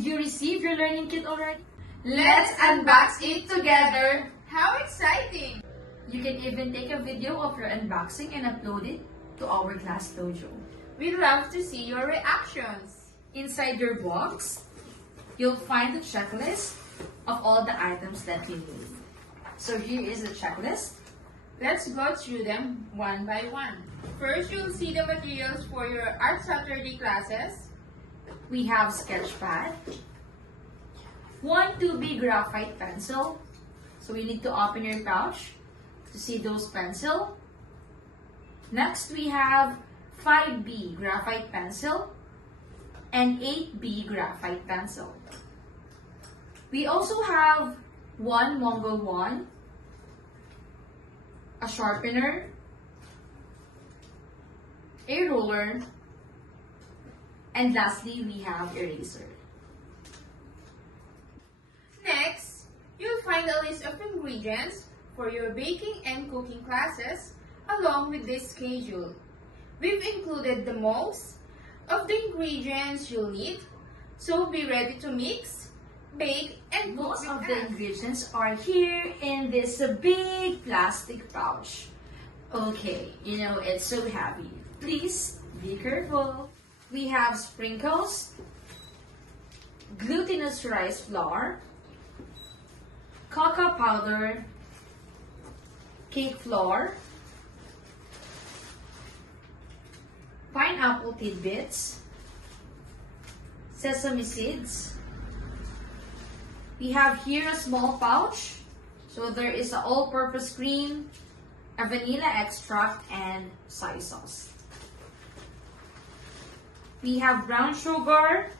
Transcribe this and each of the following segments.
Did you receive your learning kit already? Let's unbox it together! How exciting! You can even take a video of your unboxing and upload it to our class dojo. We'd love to see your reactions. Inside your box, you'll find the checklist of all the items that you need. So here is the checklist. Let's go through them one by one. First, you'll see the materials for your Art Saturday classes. We have sketch pad, 1 2B graphite pencil. So you need to open your pouch to see those pencil. Next, we have 5B graphite pencil and 8B graphite pencil. We also have 1 Mongol 1, a sharpener, a ruler, and lastly, we have eraser. Next, you'll find a list of ingredients for your baking and cooking classes along with this schedule. We've included the most of the ingredients you'll need, so be ready to mix, bake, and cook Most of with the us. ingredients are here in this big plastic pouch. Okay, you know it's so heavy. Please be careful. We have sprinkles, glutinous rice flour, cocoa powder, cake flour, pineapple tidbits, sesame seeds. We have here a small pouch. So there is an all-purpose cream, a vanilla extract, and soy sauce. We have brown sugar,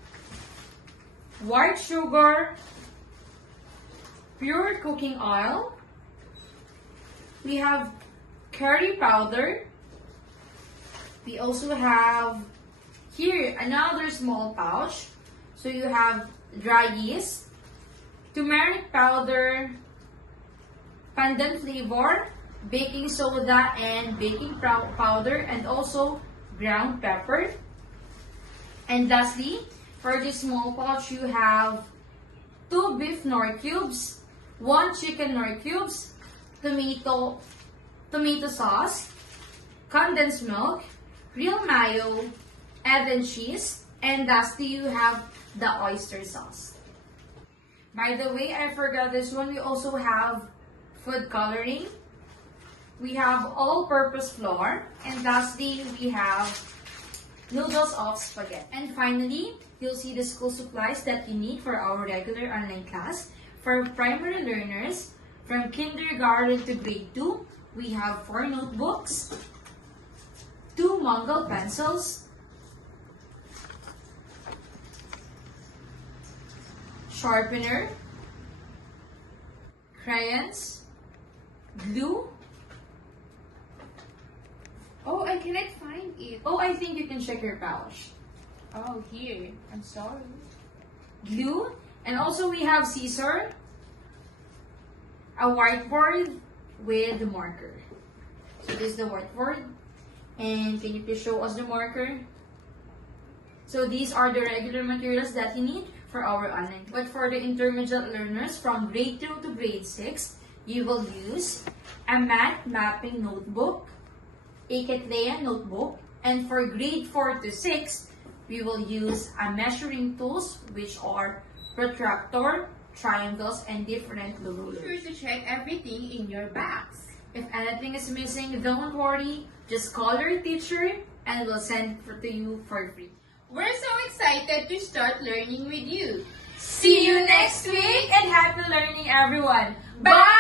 white sugar, pure cooking oil. We have curry powder. We also have here another small pouch. So you have dry yeast, turmeric powder, pandan flavor, baking soda and baking powder, and also ground pepper. And lastly, for this small pouch, you have 2 beef nor cubes, 1 chicken nor cubes, tomato sauce, condensed milk, real mayo, egg and cheese, and lastly, you have the oyster sauce. By the way, I forgot this one. We also have food coloring. We have all-purpose flour, and lastly, we have noodles of spaghetti. And finally, you'll see the school supplies that you need for our regular online class. For primary learners, from kindergarten to grade 2, we have 4 notebooks, 2 Mongol pencils, sharpener, crayons, glue. Oh, I cannot find it. Oh, I think you can check your pouch. Oh, here. I'm sorry. Glue, and also we have scissor, a whiteboard with the marker. So this is the whiteboard, and can you please show us the marker? So these are the regular materials that you need for our online. But for the intermediate learners from grade 2 to grade 6, you will use a math mapping notebook, a Ketleya notebook, and for grade 4 to 6, we will use a measuring tools, which are protractor, triangles, and different Be rulers. sure to check everything in your bags. If anything is missing, don't worry. Just call your teacher and we'll send it to you for free. We're so excited to start learning with you. See you next week and happy learning, everyone. Bye!